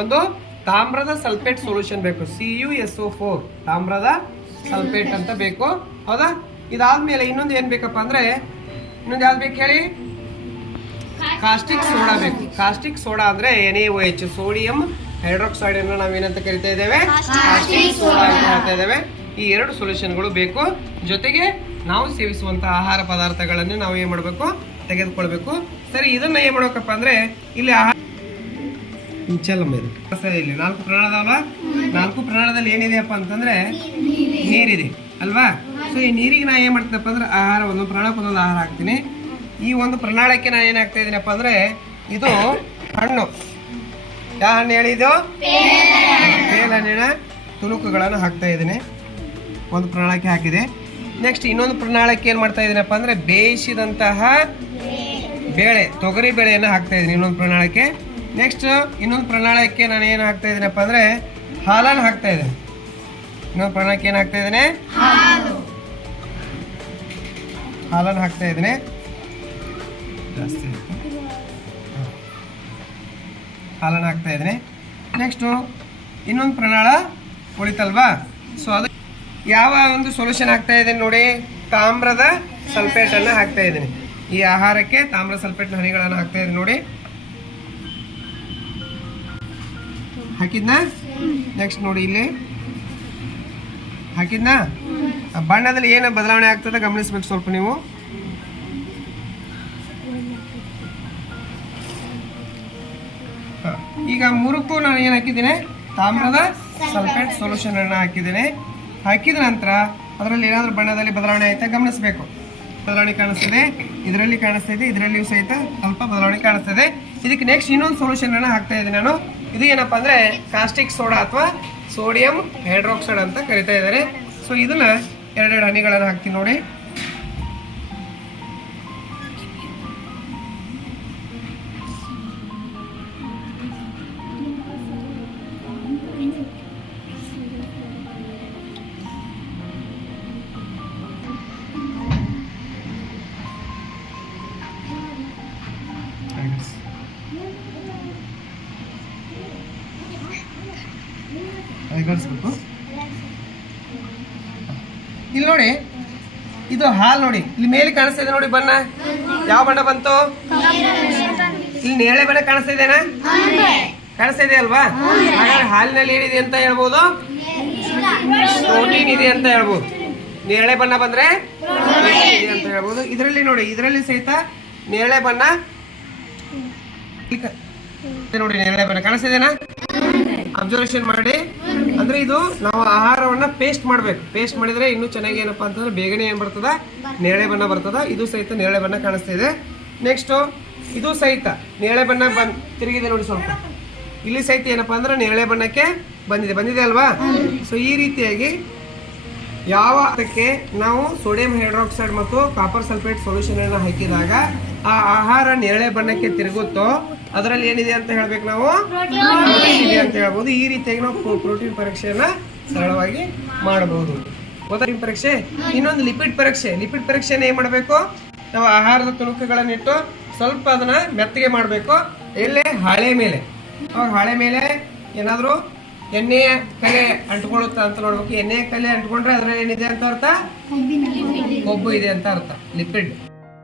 ಒಂದು ತಾಮ್ರದ sulphate solution ಬೇಕು. C U S O four ತಾಮ್ರದ ಸಲ್ಫೇಟ್ ಅಂತ ಬೇಕು. ಹೌದಾ? ಇದಾದ್ಮೇಲೆ ಇನ್ನೊಂದು ಏನ್ ಬೇಕಪ್ಪ ಅಂದ್ರೆ ಇನ್ನೊಂದು ಯಾವ್ದು ಬೇಕು ಹೇಳಿ? ಕಾಸ್ಟಿಕ್ ಸೋಡಾ ಬೇಕು. ಕಾಸ್ಟಿಕ್ ಸೋಡಾ ಅಂದ್ರೆ N A H sodium hydroxide ಅನ್ನು ನಾವೇನಂತ ಕರಿತಾ ಇದ್ದೇವೆ? ಕಾಸ್ಟಿಕ್ ಸೋಡಾ ಅಂತ ಹೇಳ್ತಾ ಇದ್ದೇವೆ. ಈ ಎರಡು ಸೊಲ್ಯೂಷನ್ಗಳು ಬೇಕು. ಜೊತೆಗೆ ನಾವು ಸೇವಿಸುವಂತಹ ಆಹಾರ ಪದಾರ್ಥಗಳನ್ನು ನಾವು ಏನ್ ಮಾಡಬೇಕು? ತೆಗೆದುಕೊಳ್ಬೇಕು. ಸರಿ ಇದನ್ನ ಏನ್ ಮಾಡ್ಬೇಕಪ್ಪ ಅಂದ್ರೆ ಇಲ್ಲಿ ಆಹಾರ ಚೆಲ್ಲಮ್ಮ ಇದು ಇಲ್ಲಿ ನಾಲ್ಕು ಪ್ರಾಣ ಅದಾವಲ್ಲ ನಾಲ್ಕು ಪ್ರಾಣದಲ್ಲಿ ಏನಿದೆಯಪ್ಪ ಅಂತಂದ್ರೆ ನೀರಿದೆ ಅಲ್ವಾ? ಸೊ ಈ ನೀರಿಗೆ ನಾ ಏನ್ ಮಾಡ್ತೀನಪ್ಪ ಅಂದ್ರೆ ಆಹಾರ ಒಂದೊಂದು ಪ್ರಾಣಕ್ಕೆ ಒಂದೊಂದು ಆಹಾರ ಹಾಕ್ತೀನಿ. ಈ ಒಂದು ಪ್ರಣಾಳಕ್ಕೆ ನಾನು ಏನು ಹಾಕ್ತಾ ಇದ್ದೀನಪ್ಪ ಅಂದ್ರೆ ಇದು ಹಣ್ಣು. ಯಾವ ಹಣ್ಣು ಹೇಳಿದ್ದು ಬೇಲ್ ಹಣ್ಣಿನ ತುಣುಕುಗಳನ್ನು ಹಾಕ್ತಾ ಇದ್ದೀನಿ ಒಂದು ಪ್ರಣಾಳಕ್ಕೆ ಹಾಕಿದೆ. ನೆಕ್ಸ್ಟ್ ಇನ್ನೊಂದು ಪ್ರಣಾಳಕ್ಕೆ ಏನು ಮಾಡ್ತಾ ಇದ್ದೀನಪ್ಪ ಅಂದ್ರೆ ಬೇಯಿಸಿದಂತಹ ಬೇಳೆ. ತೊಗರಿ ಬೇಳೆಯನ್ನು ಹಾಕ್ತಾ ಇದ್ದೀನಿ ಇನ್ನೊಂದು ಪ್ರಣಾಳಕ್ಕೆ ನೆಕ್ಸ್ಟ್ ಇನ್ನೊಂದು ಪ್ರಣಾಳಕ್ಕೆ ನಾನು ಏನು ಹಾಕ್ತಾ ಇದ್ದೀನಪ್ಪ ಅಂದ್ರೆ ಹಾಲನ್ನು ಹಾಕ್ತಾ ಇದ್ದೆ. ಇನ್ನೊಂದು ಪ್ರಣಾಳಕ್ಕೆ ಏನು ಹಾಕ್ತಾ ಇದ್ದೀನಿ? ಹಾಲನ್ನು ಹಾಕ್ತಾ ಇದ್ದೀನಿ. ಜಾಸ್ತಿ. ಹಾಲನ್ನು ಹಾಕ್ತಾ ಇದ್ದೀನಿ. ನೆಕ್ಸ್ಟು ಇನ್ನೊಂದು ಪ್ರಣಾಳ ಉಳಿತಲ್ವಾ? ಸೊ ಅದು ಯಾವ ಒಂದು ಸೊಲ್ಯೂಷನ್ ಹಾಕ್ತಾ ಇದ್ದೀನಿ ನೋಡಿ ತಾಮ್ರದ ಸಲ್ಫೇಟನ್ನು ಹಾಕ್ತಾ ಇದ್ದೀನಿ. ಈ ಆಹಾರಕ್ಕೆ ತಾಮ್ರ ಸಲ್ಫೇಟ್ ಹನಿಗಳನ್ನು ಹಾಕ್ತಾ ಇದ್ದೀನಿ ನೋಡಿ. ಹಾಕಿದ್ನಾ? ನೆಕ್ಸ್ಟ್ ನೋಡಿ ಇಲ್ಲಿ. ಹಾಕಿದ್ನಾ? ಬಣ್ಣದಲ್ಲಿ ಏನು ಬದಲಾವಣೆ ಆಗ್ತದೆ ಗಮನಿಸ್ಬೇಕು ಸ್ವಲ್ಪ ನೀವು. ಈಗ ಮೂರಕ್ಕೂ ನಾನು ಏನು ಹಾಕಿದ್ದೀನಿ? ತಾಮ್ರದ ಸಲ್ಫೇಟ್ ಸೊಲ್ಯೂಷನ್ ಅನ್ನು ಹಾಕಿದ್ದೀನಿ. ಹಾಕಿದ ನಂತರ ಅದರಲ್ಲಿ ಏನಾದರೂ ಬಣ್ಣದಲ್ಲಿ ಬದಲಾವಣೆ ಆಯ್ತಾ ಗಮನಿಸಬೇಕು. ಬದಲಾವಣೆ ಕಾಣಿಸ್ತಿದೆ. ಇದರಲ್ಲಿ ಕಾಣಿಸ್ತಾ ಇದೆ, ಇದರಲ್ಲಿಯೂ ಸಹಿತ ಸ್ವಲ್ಪ ಬದಲಾವಣೆ ಕಾಣಿಸ್ತಿದೆ. ಇದಕ್ಕೆ ನೆಕ್ಸ್ಟ್ ಇನ್ನೊಂದು ಸೊಲ್ಯೂಷನ್ ಅನ್ನ ಹಾಕ್ತಾ ಇದ್ದೀನಿ ನಾನು. ಇದು ಏನಪ್ಪಾ ಅಂದ್ರೆ ಕಾಸ್ಟಿಕ್ ಸೋಡಾ ಅಥವಾ ಸೋಡಿಯಂ ಹೈಡ್ರಾಕ್ಸೈಡ್ ಅಂತ ಕರಿತಾ ಇದ್ದಾರೆ. ಸೊ ಇದನ್ನ ಎರಡೆರಡು ಹನಿಗಳನ್ನ ಹಾಕ್ತೀನಿ ನೋಡಿ. ಇಲ್ಲಿ ನೋಡಿ, ಇದು ಹಾಲು ನೋಡಿ. ಇಲ್ಲಿ ಮೇಲೆ ಕಾಣಿಸ್ತಾ ಇದೆ ನೋಡಿ ಬಣ್ಣ. ಯಾವ ಬಣ್ಣ ಬಂತು? ಇಲ್ಲಿ ನೇರಳೆ ಬಣ್ಣ ಕಾಣಿಸ್ತಾ ಇದೆನಾ? ಕಾಣಿಸ್ತಾ ಇದೆ ಅಲ್ವಾ? ಹಾಗಾದ್ರೆ ಹಾಲಿನಲ್ಲಿ ಏನಿದೆ ಅಂತ ಹೇಳ್ಬೋದು? ಪ್ರೋಟೀನ್ ಇದೆ ಅಂತ ಹೇಳ್ಬೋದು. ನೇರಳೆ ಬಣ್ಣ ಬಂದ್ರೆ ಅಂತ ಹೇಳ್ಬೋದು. ಇದರಲ್ಲಿ ನೋಡಿ, ಇದರಲ್ಲಿ ಸಹಿತ ನೇರಳೆ ಬಣ್ಣ. ನೋಡಿ, ನೇರಳೆ ಬಣ್ಣ ಕಾಣಿಸ್ತಿದೇನಾ ಅಬ್ಸರ್ವೇಷನ್ ಮಾಡಿ. ಅಂದ್ರೆ ಇದು ನಾವು ಆಹಾರವನ್ನ ಪೇಸ್ಟ್ ಮಾಡ್ಬೇಕು. ಪೇಸ್ಟ್ ಮಾಡಿದ್ರೆ ಇನ್ನೂ ಚೆನ್ನಾಗಿ ಏನಪ್ಪಾ ಅಂತಂದ್ರೆ ಬೇಗನೆ ಏನ್ ಬರ್ತದ? ನೇಳೆ ಬಣ್ಣ ಬರ್ತದ. ಇದು ಸಹಿತ ನೇಳೆ ಬಣ್ಣ ಕಾಣಿಸ್ತಾ ಇದೆ. ನೆಕ್ಸ್ಟ್ ಇದು ಸಹಿತ ನೇಳೆ ಬಣ್ಣ ಬಂದ್ ತಿರುಗಿದೆ ನೋಡಿ ಸ್ವಲ್ಪ. ಇಲ್ಲಿ ಸಹಿತ ಏನಪ್ಪಾ ಅಂದ್ರೆ ನೇಳೆ ಬಣ್ಣಕ್ಕೆ ಬಂದಿದೆ. ಬಂದಿದೆ ಅಲ್ವಾ? ಸೊ ಈ ರೀತಿಯಾಗಿ ಯಾವ ಅದಕ್ಕೆ ನಾವು ಸೋಡಿಯಂ ಹೈಡ್ರಾಕ್ಸೈಡ್ ಮತ್ತು ಕಾಪರ್ ಸಲ್ಫೇಟ್ ಸೊಲ್ಯೂಷನ್ ಅನ್ನು ಹಾಕಿದಾಗ ಆ ಆಹಾರ ನೇರಳೆ ಬಣ್ಣಕ್ಕೆ ತಿರುಗುತ್ತೋ ಅದರಲ್ಲಿ ಏನಿದೆ ಅಂತ ಹೇಳ್ಬೇಕು ನಾವು? ಪ್ರೋಟೀನ್. ಇದೆ ಅಂತ ಹೇಳ್ಬೋದು. ಈ ರೀತಿಯಾಗಿ ನಾವು ಪ್ರೋಟೀನ್ ಪರೀಕ್ಷೆಯನ್ನ ಸರಳವಾಗಿ ಮಾಡಬಹುದು. ಪ್ರೋಟೀನ್ ಪರೀಕ್ಷೆ ಇನ್ನೊಂದು ಲಿಪಿಡ್ ಪರೀಕ್ಷೆ. ಲಿಪಿಡ್ ಪರೀಕ್ಷೆನ ಏನು ಮಾಡಬೇಕು? ನಾವು ಆಹಾರದ ತುಣುಕುಗಳನ್ನಿಟ್ಟು ಸ್ವಲ್ಪ ಅದನ್ನ ಮೆತ್ತಗೆ ಮಾಡಬೇಕು. ಎಲ್ಲೇ ಹಾಳೆ ಮೇಲೆ. ಅವಾಗ ಹಾಳೆ ಮೇಲೆ ಏನಾದರೂ ಎಣ್ಣೆಯ ಕಲೆ ಅಂಟ್ಕೊಳ್ಳುತ್ತಾ ಅಂತ ನೋಡ್ಬೇಕು. ಎಣ್ಣೆಯ ಕಲೆ ಅಂಟ್ಕೊಂಡ್ರೆ ಅದ್ರಲ್ಲಿ ಏನಿದೆ ಅಂತ ಅರ್ಥ? ಕೊಬ್ಬು ಇದೆ ಅಂತ ಅರ್ಥ. ಲಿಪಿಡ್.